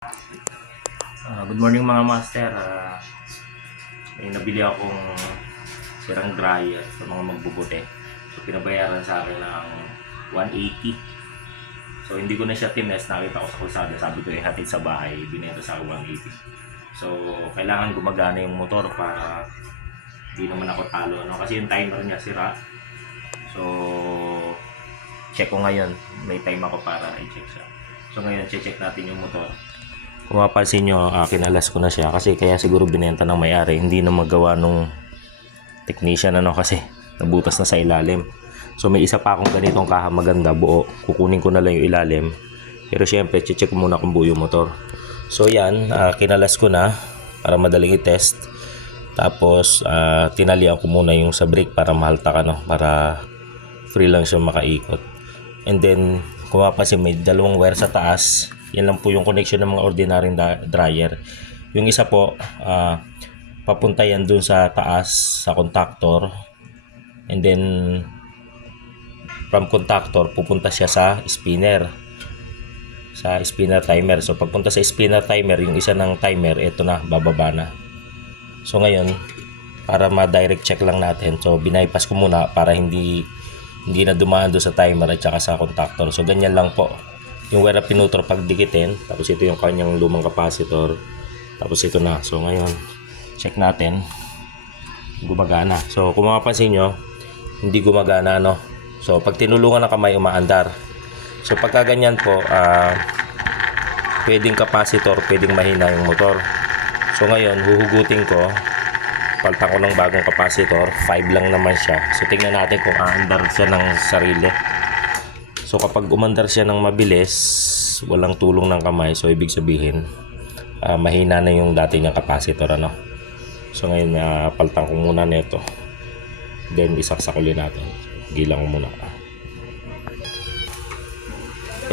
Good morning mga master. May nabili akong sirang dryer sa mga magbubuti. So pinabayaran sa akin ng 180. So hindi ko na siya tinest, nakita ko sa kalsada, sabi ko hatid sa bahay, binenta sa akin 180. So kailangan gumagana yung motor para hindi naman ako talo, no? Kasi yung timer niya sira. So check ko ngayon, may time ako para i-check siya. So ngayon check natin yung motor. Kung mapansin nyo, kinalas ko na siya kasi kaya siguro binenta ng may-ari, hindi na magawa nung technician kasi nabutas na sa ilalim. So may isa pa akong ganitong kaha maganda buo, kukunin ko na lang yung ilalim, pero syempre check ko muna kung buo yung motor. So yan, kinalas ko na para madaling i-test, tapos tinalian ko muna yung sa brake para mahalta para free lang siya makaikot. And then kung mapansin, may dalawang wire sa taas. Yan lang po yung connection ng mga ordinaryong dryer. Yung isa po, papunta yan dun sa taas, sa contactor. And then, from contactor, pupunta siya sa spinner. Sa spinner timer. So, pagpunta sa spinner timer, yung isa ng timer, ito na, bababa na. So, ngayon, para ma-direct check lang natin. So, binaypass ko muna para hindi na dumaan doon sa timer at saka sa contactor. So, ganyan lang po. Yung wire na pinutol pagdikitin, tapos ito yung kanyang lumang capacitor, tapos ito na. So ngayon check natin, gumagana. So kung mapapansin nyo, hindi gumagana so pag tinulungan ng kamay, umaandar. So pagka ganyan po, pwedeng capacitor, pwedeng mahina yung motor. So ngayon huhugutin ko, paltan ko ng bagong capacitor, 5 lang naman siya. So tingnan natin kung aandar siya ng sarili. So kapag umandar siya ng mabilis, walang tulong ng kamay, so ibig sabihin mahina na yung dati niyang capacitor So ngayon paltan ko muna nito. Then isaksak ulit natin. Gilang muna.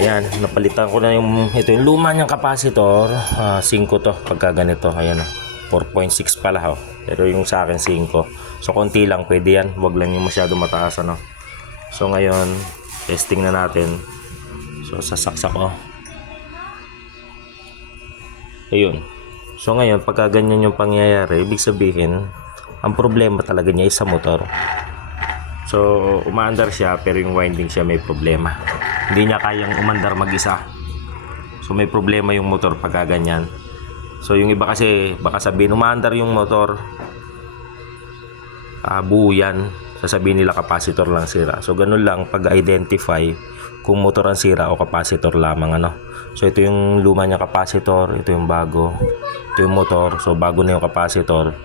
Ayan, napalitan ko na ito yung luma niyang capacitor, 5 to pagka ganito. Ayan 4.6 pala pero yung sa akin 5. So konti lang, pwede yan, wag lang yung masyado mataas So ngayon testing na natin. So sasaksak ko. Ayun. So ngayon pagka ganyan yung pangyayari, ibig sabihin ang problema talaga niya is sa motor. So umaandar siya pero yung winding siya may problema. Hindi niya kayang umandar mag-isa. So may problema yung motor pagka ganyan. So yung iba kasi baka sabihin umaandar yung motor, buo yan, sasabihin nila capacitor lang sira. So ganun lang pag-identify kung motor ang sira o capacitor lamang So ito yung luma niya capacitor, ito yung bago, ito yung motor. So bago na yung capacitor,